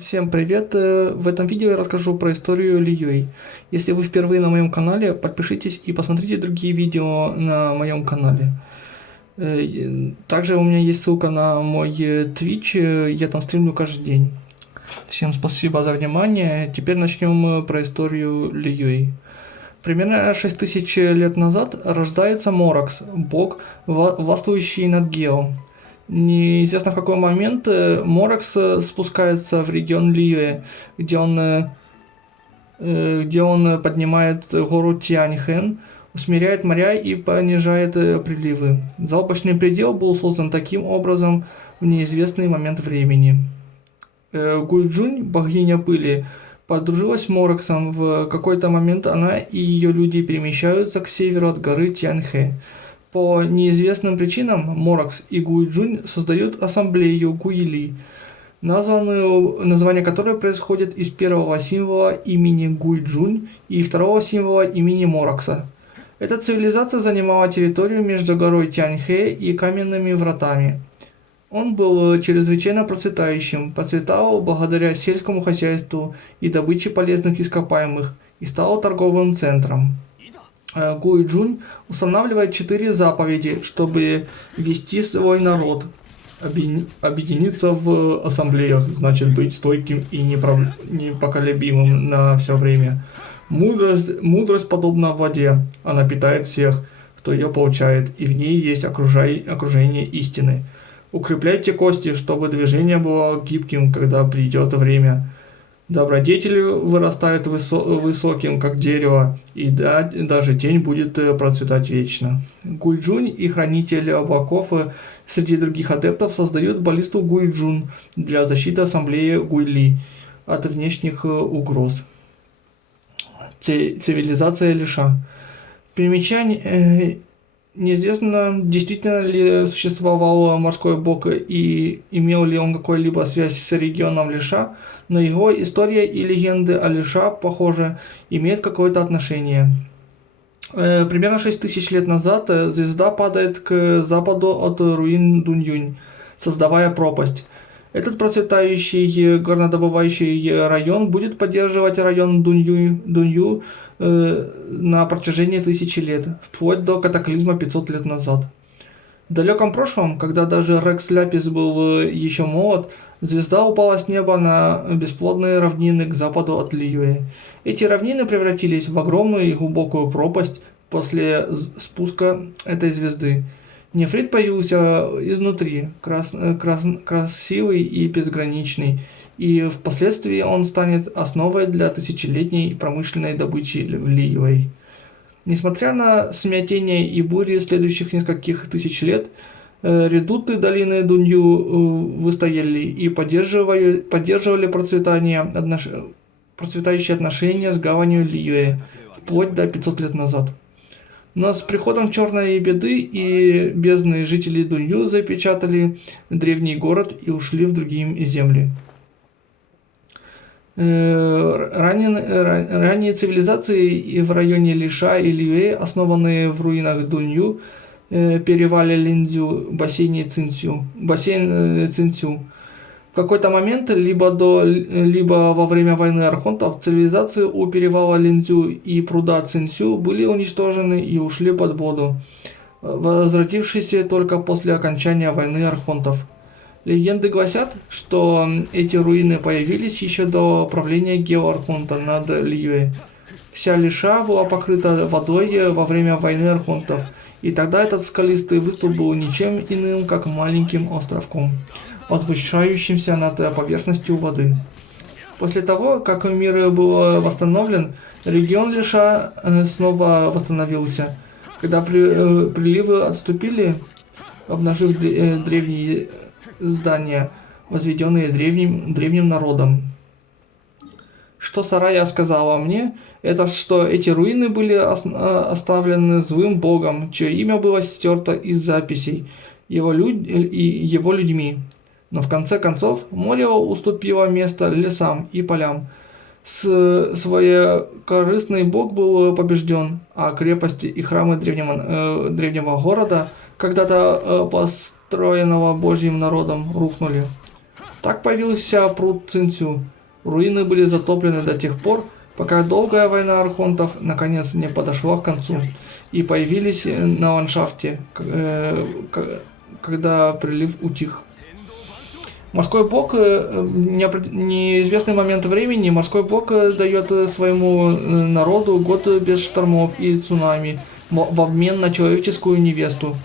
Всем привет! В этом видео я расскажу про историю Лиюй. Если вы впервые на моем канале, подпишитесь и посмотрите другие видео на моем канале. Также у меня есть ссылка на мой Twitch, я там стримлю каждый день. Всем спасибо за внимание. Теперь начнем про историю Лиюй. Примерно 6000 лет назад рождается Моракс, бог, властвующий над Гео. Неизвестно в какой момент Моракс спускается в регион Ливии, где он поднимает гору Тяньхэн, усмиряет моря и понижает приливы. Заоблачный предел был создан таким образом в неизвестный момент времени. Гуйджунь, богиня пыли, подружилась с Мораксом. В какой-то момент она и ее люди перемещаются к северу от горы Тяньхэ. По неизвестным причинам Моракс и Гуйджунь создают ассамблею Гуйли, название которой происходит из первого символа имени Гуйджунь и второго символа имени Моракса. Эта цивилизация занимала территорию между горой Тяньхэ и каменными вратами. Он был чрезвычайно процветал благодаря сельскому хозяйству и добыче полезных ископаемых и стал торговым центром. Гуйджунь устанавливает 4 заповеди, чтобы вести свой народ. Объединиться в ассамблеях, значит быть стойким и непоколебимым на все время. Мудрость подобна воде, она питает всех, кто ее получает, и в ней есть окружение истины. Укрепляйте кости, чтобы движение было гибким, когда придет время. Добродетель вырастает высоким, как дерево, и даже тень будет процветать вечно. Гуйджунь и Хранитель облаков среди других адептов создают баллисту Гуйджун для защиты ассамблеи Гуйли от внешних угроз. Цивилизация Лиша. Примечание. Неизвестно, действительно ли существовал морской бог и имел ли он какую-либо связь с регионом Лиша, но его история и легенды о Лиша, похоже, имеют какое-то отношение. Примерно 6000 лет назад звезда падает к западу от руин Дуньюнь, создавая пропасть. Этот процветающий горнодобывающий район будет поддерживать район Дунью на протяжении 1000 лет, вплоть до катаклизма 500 лет назад. В далеком прошлом, когда даже Рекс Ляпис был еще молод, звезда упала с неба на бесплодные равнины к западу от Лиюи. Эти равнины превратились в огромную и глубокую пропасть после спуска этой звезды. Нефрит появился изнутри, красивый и безграничный, и впоследствии он станет основой для тысячелетней промышленной добычи в Лиюй. Несмотря на смятение и бури следующих нескольких тысяч лет, редуты долины Дунью выстояли и поддерживали процветающие отношения с гаванью Лиюэ вплоть до 500 лет назад. Но с приходом черной беды и бездны жители Дунью запечатали древний город и ушли в другие земли. Ранние цивилизации в районе Лиша и Лиюэ, основанные в руинах Дунью, перевале Линцзю, бассейн Цинцю. В какой-то момент, либо во время войны архонтов, цивилизации у перевала Линцзю и пруда Цинцю были уничтожены и ушли под воду, возвратившись только после окончания войны архонтов. Легенды гласят, что эти руины появились еще до правления Гео-архонта над Лиюэ. Вся Лиша была покрыта водой во время войны архонтов, и тогда этот скалистый выступ был ничем иным, как маленьким островком, возвышающимся над поверхностью воды. После того, как мир был восстановлен, регион Лиша снова восстановился. Когда приливы отступили, обнажив древние здания, возведенные древним народом. Что Сарая сказала мне, это что эти руины были оставлены злым богом, чье имя было стерто из записей его людьми. Но в конце концов море уступило место лесам и полям. Своекорыстный бог был побежден, а крепости и храмы древнего города, когда-то построенного Божьим народом, рухнули. Так появился пруд Цинцю. Руины были затоплены до тех пор, пока долгая война архонтов наконец не подошла к концу и появились на ландшафте, когда прилив утих. Морской бог, неизвестный момент времени, морской бог дает своему народу год без штормов и цунами в обмен на человеческую невесту.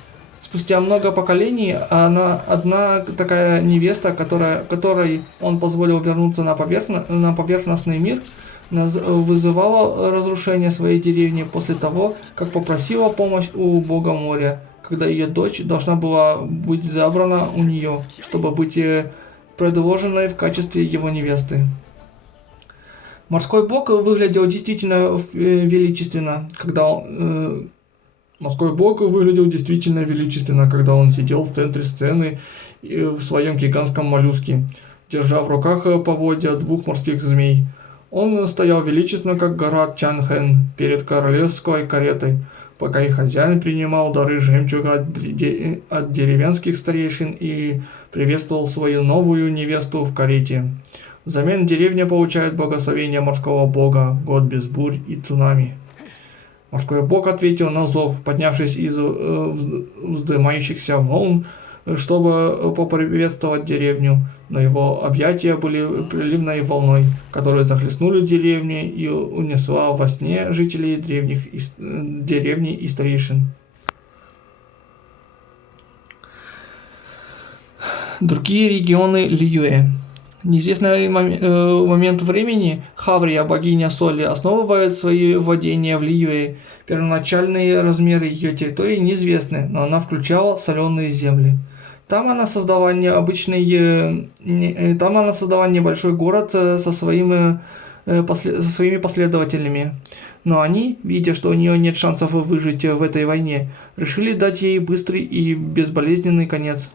Спустя много поколений одна такая невеста, которой он позволил вернуться на поверхностный мир, вызывала разрушение своей деревни после того, как попросила помощь у бога моря, когда ее дочь должна была быть забрана у нее, чтобы быть предложенной в качестве его невесты. Морской бог выглядел действительно величественно, когда он сидел в центре сцены в своем гигантском моллюске, держа в руках поводья двух морских змей. Он стоял величественно, как гора Чанхэн, перед королевской каретой, пока их хозяин принимал дары жемчуга от деревенских старейшин и приветствовал свою новую невесту в карете. Взамен деревня получает благословение морского бога, год без бурь и цунами. Морской бог ответил на зов, поднявшись из вздымающихся волн, чтобы поприветствовать деревню, но его объятия были приливной волной, которая захлестнули деревню и унесла во сне жителей деревни и старейшин. Другие регионы Лiyue. Неизвестный момент времени Хаврия, богиня соли, основывает свои владения в Лiyue. Первоначальные размеры ее территории неизвестны, но она включала соленые земли. Там она создала небольшой город со своими последователями. Но они, видя, что у нее нет шансов выжить в этой войне, решили дать ей быстрый и безболезненный конец,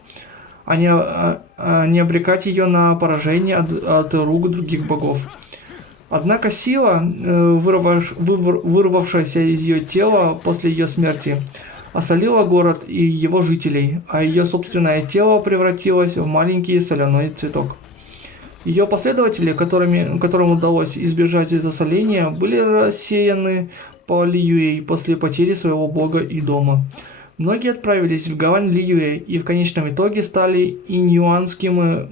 а не обрекать ее на поражение от рук других богов. Однако сила, вырвавшаяся из ее тела после ее смерти, осолила город и его жителей, а ее собственное тело превратилось в маленький соляной цветок. Ее последователи, которым удалось избежать засоления, были рассеяны по Лiyue после потери своего бога и дома. Многие отправились в гавань Лiyue и в конечном итоге стали иньюанским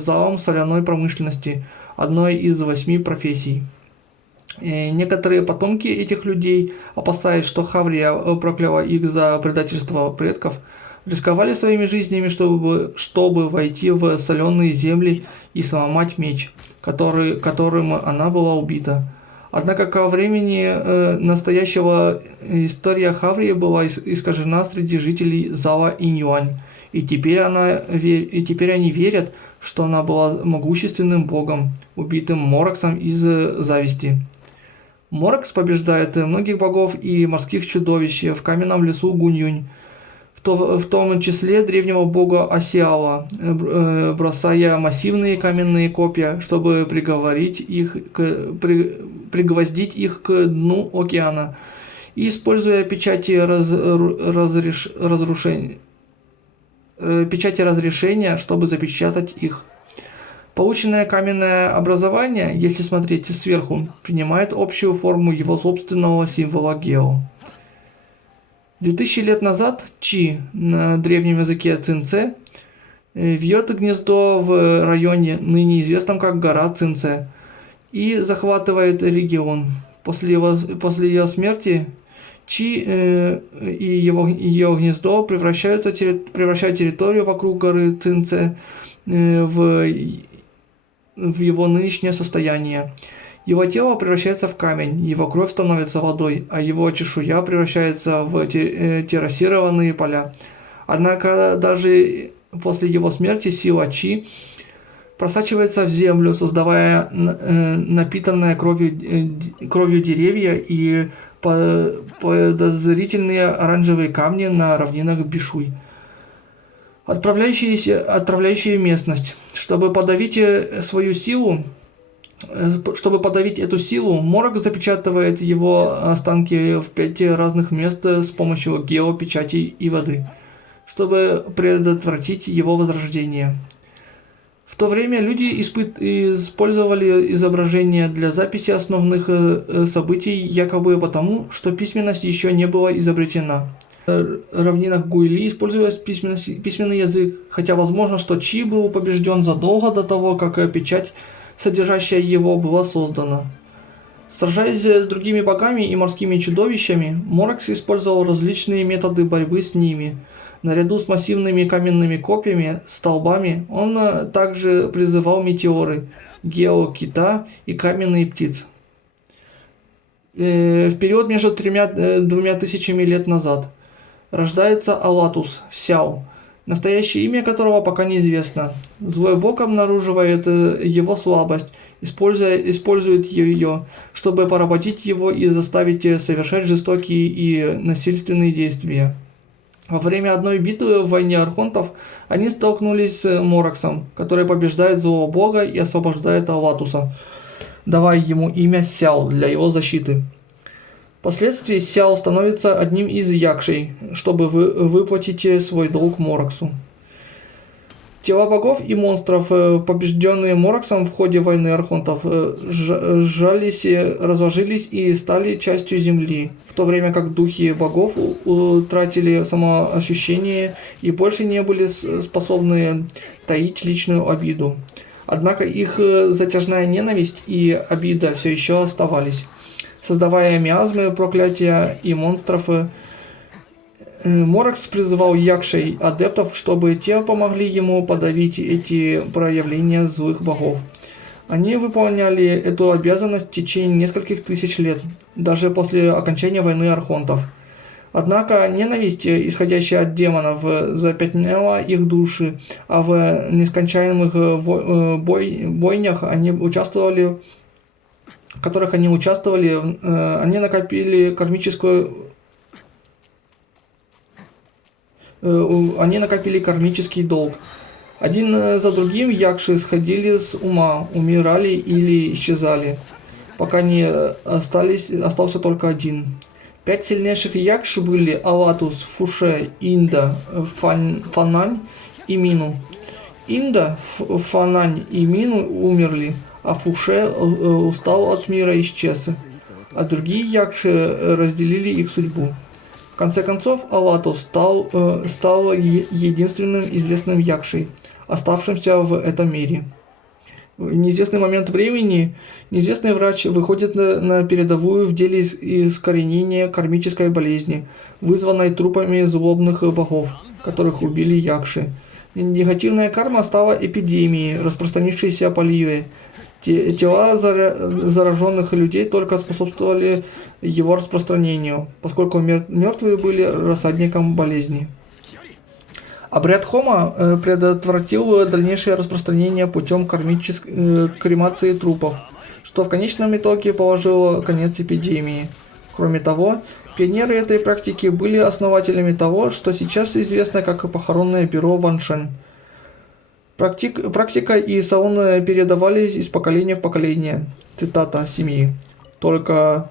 залом соляной промышленности, одной из 8 профессий. Некоторые потомки этих людей, опасаясь, что Хаврия прокляла их за предательство предков, рисковали своими жизнями, чтобы войти в соленые земли и сломать меч, которым она была убита. Однако ко времени настоящего история Хаврии была искажена среди жителей зала Инь-Юань, и теперь они верят, что она была могущественным богом, убитым Мороксом из зависти. Морокс побеждает многих богов и морских чудовищ в каменном лесу Гунь-Юнь, в том числе древнего бога Осиала, бросая массивные каменные копья, чтобы пригвоздить их к дну океана, и используя печати разрешения, чтобы запечатать их. Полученное каменное образование, если смотреть сверху, принимает общую форму его собственного символа Гео. 2000 лет назад Чи, на древнем языке Цинце, вьет гнездо в районе, ныне известном как гора Цинце, и захватывает регион. После ее смерти Чи и ее гнездо превращают территорию вокруг горы Цинце в его нынешнее состояние. Его тело превращается в камень, его кровь становится водой, а его чешуя превращается в террасированные поля. Однако даже после его смерти сила Чи просачивается в землю, создавая напитанные кровью деревья и подозрительные оранжевые камни на равнинах Бишуй, отравляющие местность. Чтобы подавить эту силу, Морок запечатывает его останки в 5 разных мест с помощью геопечатей и воды, чтобы предотвратить его возрождение. В то время люди использовали изображения для записи основных событий якобы потому, что письменность еще не была изобретена. В равнинах Гуили использовался письменный язык, хотя возможно, что Чи был побежден задолго до того, как печать, содержащая его, была создана. Сражаясь с другими богами и морскими чудовищами, Моракс использовал различные методы борьбы с ними. Наряду с массивными каменными копьями, столбами, он также призывал метеоры, геокита и каменные птицы. В период между двумя тысячами лет назад рождается Алатус, Сяо, настоящее имя которого пока неизвестно. Злой бог обнаруживает его слабость, использует ее, чтобы поработить его и заставить совершать жестокие и насильственные действия. Во время одной битвы в войне архонтов они столкнулись с Мораксом, который побеждает злого бога и освобождает Алатуса, давая ему имя Сяо для его защиты. Впоследствии Сяо становится одним из якшей, чтобы выплатить свой долг Мораксу. Тела богов и монстров, побежденные Мораксом в ходе войны архонтов, сжались, разложились и стали частью земли, в то время как духи богов утратили самоощущение и больше не были способны таить личную обиду. Однако их затяжная ненависть и обида все еще оставались, создавая миазмы, проклятия и монстров. Моракс призывал якшей адептов, чтобы те помогли ему подавить эти проявления злых богов. Они выполняли эту обязанность в течение нескольких тысяч лет, даже после окончания войны архонтов. Однако ненависть, исходящая от демонов, запятняла их души, а в нескончаемых бойнях, в которых они участвовали, они накопили кармический долг. Один за другим якши сходили с ума, умирали или исчезали, пока не остался только один. 5 сильнейших якши были Алатус, Фуше, Инда, Фанань и Мину. Инда, Фанань и Мину умерли, а Фуше устал от мира и исчез, а другие якши разделили их судьбу. В конце концов, Алатус стал единственным известным якшей, оставшимся в этом мире. В неизвестный момент времени неизвестный врач выходит на передовую в деле искоренения кармической болезни, вызванной трупами злобных богов, которых убили якши. Негативная карма стала эпидемией, распространившейся по Ливии. Тела зараженных людей только способствовали его распространению, поскольку мертвые были рассадником болезни. Обряд Хома предотвратил дальнейшее распространение путем кремации трупов, что в конечном итоге положило конец эпидемии. Кроме того, пионеры этой практики были основателями того, что сейчас известно как похоронное бюро Ваншен. Практика и сауны передавались из поколения в поколение. Цитата семьи. Только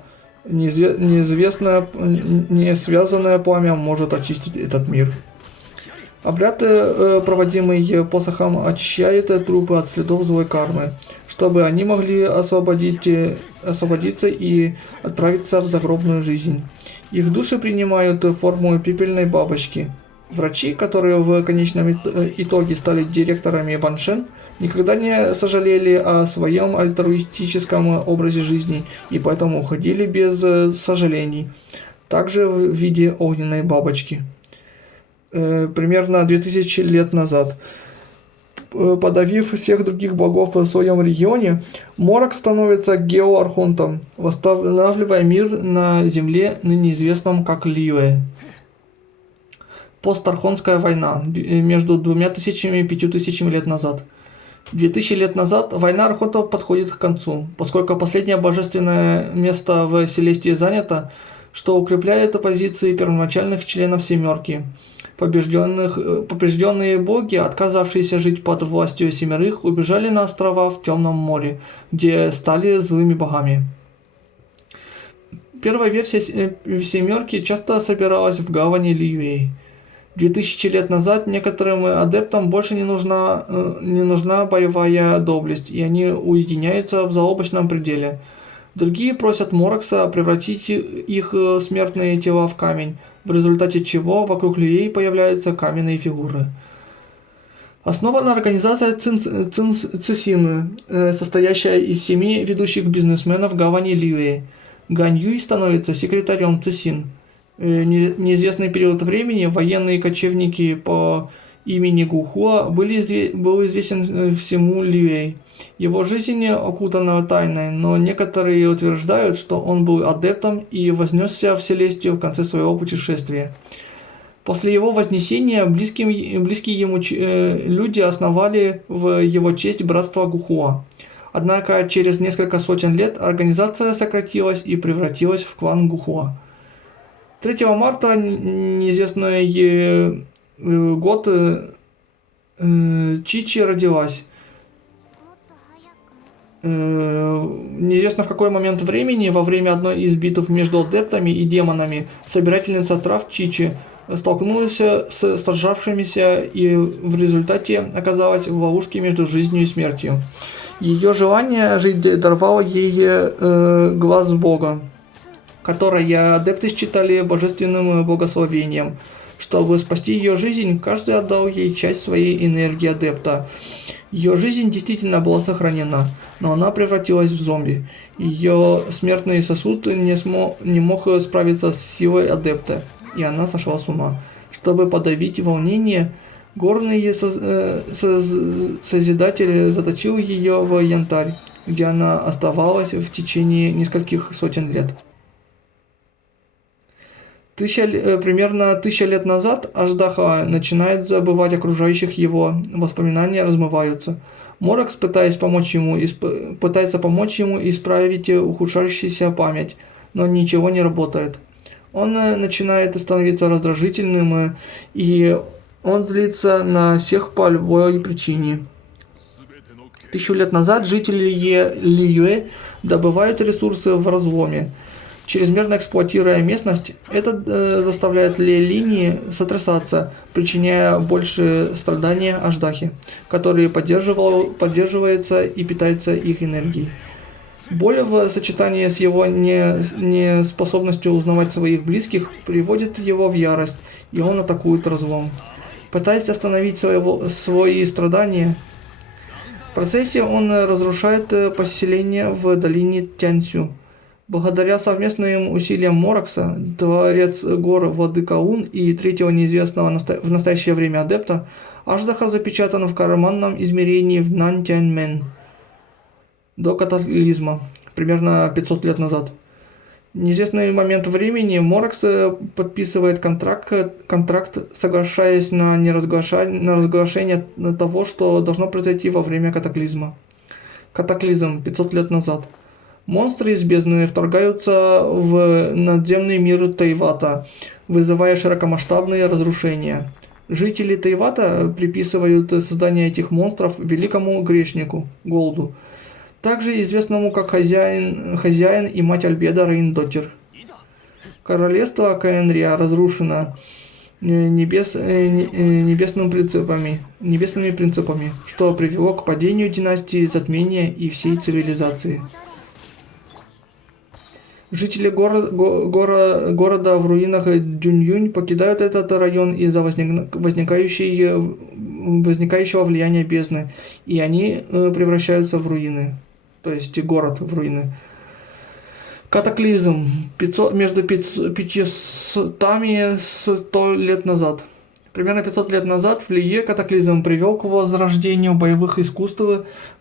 неизвестное, не связанное пламя может очистить этот мир. Обряд, проводимый посохом, очищает трупы от следов злой кармы, чтобы они могли освободиться и отправиться в загробную жизнь. Их души принимают форму пепельной бабочки. Врачи, которые в конечном итоге стали директорами Ваншен, никогда не сожалели о своем альтруистическом образе жизни и поэтому уходили без сожалений, также в виде огненной бабочки. Примерно 2000 лет назад, подавив всех других богов в своем регионе, Моракс становится геоархонтом, восстанавливая мир на земле, ныне известном как Ливе. Постархонская война между 2000 и 5000 лет назад. 2000 лет назад война архонтов подходит к концу, поскольку последнее божественное место в Селестии занято, что укрепляет позиции первоначальных членов Семерки. Побежденные боги, отказавшиеся жить под властью семерых, убежали на острова в Темном море, где стали злыми богами. Первая версия Семерки часто собиралась в гавани Ливии. 2000 лет назад некоторым адептам больше не нужна боевая доблесть, и они уединяются в заоблачном пределе. Другие просят Морокса превратить их смертные тела в камень, в результате чего вокруг людей появляются каменные фигуры. Основана организация Цисин, состоящая из 7 ведущих бизнесменов гавани Лиуэ. Гань Юй становится секретарем Цисин. Неизвестный период времени военные кочевники по имени Гухуа был известен всему Лиуэй. Его жизнь окутана тайной, но некоторые утверждают, что он был адептом и вознесся в Селестию в конце своего путешествия. После его вознесения близкие ему люди основали в его честь братство Гухуа. Однако через несколько сотен лет организация сократилась и превратилась в клан Гухуа. 3 марта неизвестный год Чичи родилась. Неизвестно в какой момент времени, во время одной из битв между адептами и демонами, собирательница трав Чичи столкнулась с сражавшимися и в результате оказалась в ловушке между жизнью и смертью. Ее желание жить даровало ей глаз Бога, которое адепты считали божественным благословением. Чтобы спасти ее жизнь, каждый отдал ей часть своей энергии адепта. Ее жизнь действительно была сохранена, но она превратилась в зомби. Ее смертный сосуд не мог справиться с силой адепта, и она сошла с ума. Чтобы подавить волнение, горный Созидатель заточил ее в янтарь, где она оставалась в течение нескольких сотен лет. Примерно 1000 лет назад Аждаха начинает забывать окружающих его, воспоминания размываются. Морокс пытается помочь ему исправить ухудшающуюся память, но ничего не работает. Он начинает становиться раздражительным, и он злится на всех по любой причине. 1000 лет назад жители Лиюэ добывают ресурсы в разломе. Чрезмерно эксплуатируя местность, это заставляет линии сотрясаться, причиняя больше страдания Аждахе, который поддерживается и питается их энергией. Боль в сочетании с его неспособностью узнавать своих близких приводит его в ярость, и он атакует разлом. Пытаясь остановить свои страдания, в процессе он разрушает поселение в долине Тяньцю. Благодаря совместным усилиям Морокса, Творец гор Владыка Ун и третьего неизвестного в настоящее время адепта, Аждаха запечатан в карманном измерении в Нантяньмен до катаклизма, примерно 500 лет назад. В неизвестный момент времени Морокс подписывает контракт, соглашаясь на разглашение того, что должно произойти во время катаклизма. Катаклизм 500 лет назад. Монстры из бездны вторгаются в надземный мир Тейвата, вызывая широкомасштабные разрушения. Жители Тейвата приписывают создание этих монстров великому грешнику Голду, также известному как хозяин и мать Альбеда Рейндотир. Королевство Каэнриа разрушено небесными принципами, что привело к падению династии Затмения и всей цивилизации. Жители города в руинах Дюньюнь покидают этот район из-за возникающего влияния бездны, и они превращаются в руины, то есть город в руины. Катаклизм между 500 и 100 лет назад. Примерно 500 лет назад в Лие катаклизм привел к возрождению боевых искусств,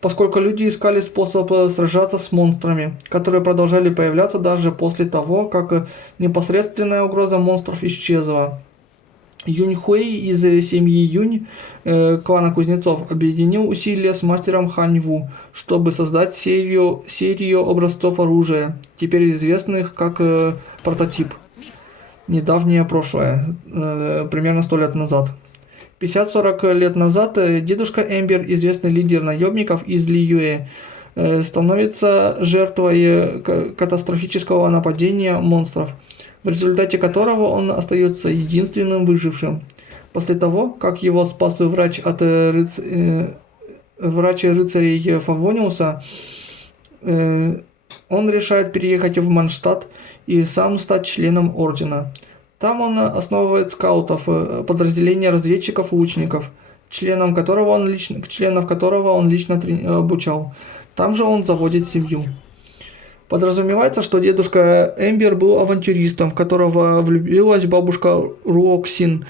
поскольку люди искали способ сражаться с монстрами, которые продолжали появляться даже после того, как непосредственная угроза монстров исчезла. Юнь Хуэй из семьи Юнь, клана кузнецов, объединил усилия с мастером Хань Ву, чтобы создать серию образцов оружия, теперь известных как прототип. Недавнее прошлое, примерно 100 лет назад. 50-40 лет назад дедушка Эмбер, известный лидер наемников из Лиюэ, становится жертвой катастрофического нападения монстров, в результате которого он остается единственным выжившим. После того, как его спас врач от врач рыцарей Фавониуса, он решает переехать в Манштадт и сам стать членом ордена. Там он основывает скаутов, подразделение разведчиков-лучников, членов которого он лично обучал. Там же он заводит семью. Подразумевается, что дедушка Эмбер был авантюристом, в которого влюбилась бабушка Руоксин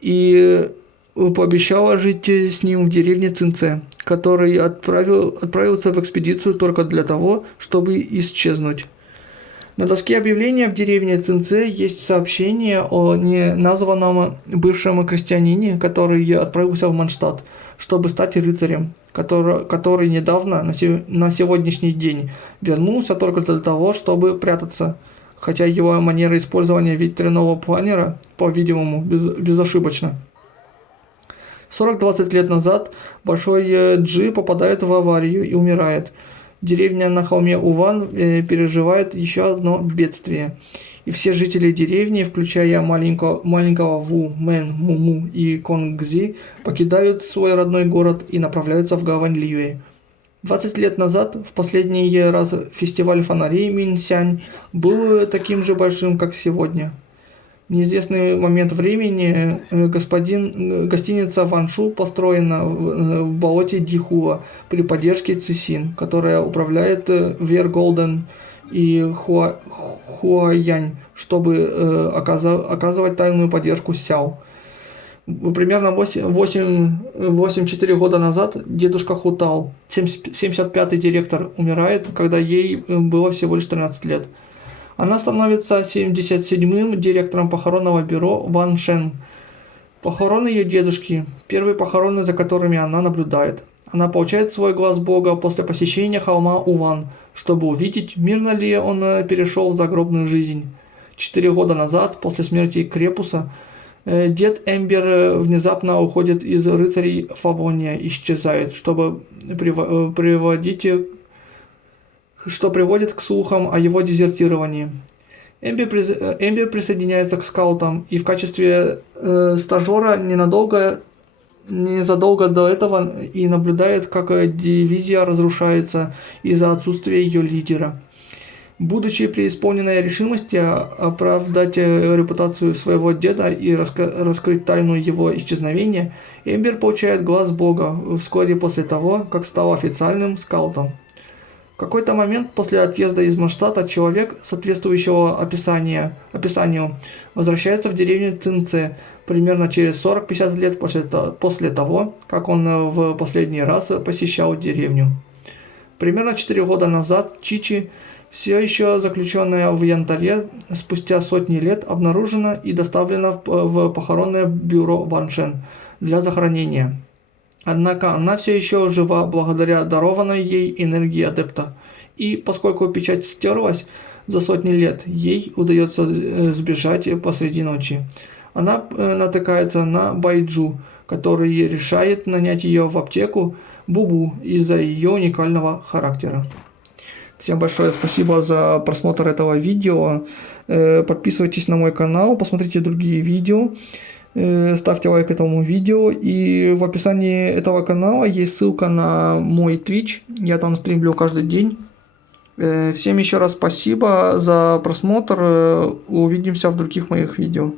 и пообещала жить с ним в деревне Цинце, который отправился в экспедицию только для того, чтобы исчезнуть. На доске объявления в деревне Цинце есть сообщение о неназванном бывшем крестьянине, который отправился в Манштадт, чтобы стать рыцарем, который недавно, на сегодняшний день, вернулся только для того, чтобы прятаться, хотя его манера использования ветряного планера, по-видимому, безошибочна. 40-20 лет назад Большой Джи попадает в аварию и умирает. Деревня на холме Уван переживает еще одно бедствие. И все жители деревни, включая маленького Ву, Мэн, Муму и Конгзи, покидают свой родной город и направляются в гавань Лиюэ. 20 лет назад, в последний раз, фестиваль фонарей Минсянь был таким же большим, как сегодня. В неизвестный момент времени гостиница Ваншу построена в болоте Дихуа при поддержке Цисин, которая управляет Вер Голден и Хуаянь, чтобы оказывать тайную поддержку Сяо. Примерно 8-4 года назад дедушка Хутал, 75-й директор, умирает, когда ей было всего лишь 13 лет. Она становится 77-м директором похоронного бюро Ван Шен. Похороны ее дедушки – первые похороны, за которыми она наблюдает. Она получает свой глаз Бога после посещения холма Уван, чтобы увидеть, мирно ли он перешел в загробную жизнь. 4 года назад, после смерти Крепуса, дед Эмбер внезапно уходит из рыцарей Фавония, исчезает, что приводит к слухам о его дезертировании. Эмбер присоединяется к скаутам и в качестве стажера незадолго до этого и наблюдает, как дивизия разрушается из-за отсутствия ее лидера. Будучи преисполненной решимости оправдать репутацию своего деда и раскрыть тайну его исчезновения, Эмбер получает глаз Бога вскоре после того, как стал официальным скаутом. В какой-то момент после отъезда из Манштадта человек, соответствующего описанию, возвращается в деревню Цинце примерно через 40-50 лет после того, как он в последний раз посещал деревню. Примерно 4 года назад Чичи, все еще заключенная в янтаре, спустя сотни лет обнаружена и доставлена в похоронное бюро Ваншен для захоронения. Однако она все еще жива благодаря дарованной ей энергии адепта, и поскольку печать стерлась за сотни лет, ей удается сбежать посреди ночи. Она натыкается на Байджу, который решает нанять ее в аптеку Бубу из-за ее уникального характера. Всем большое спасибо за просмотр этого видео. Подписывайтесь на мой канал, посмотрите другие видео. Ставьте лайк этому видео, и в описании этого канала есть ссылка на мой Twitch, я там стримлю каждый день. Всем еще раз спасибо за просмотр, увидимся в других моих видео.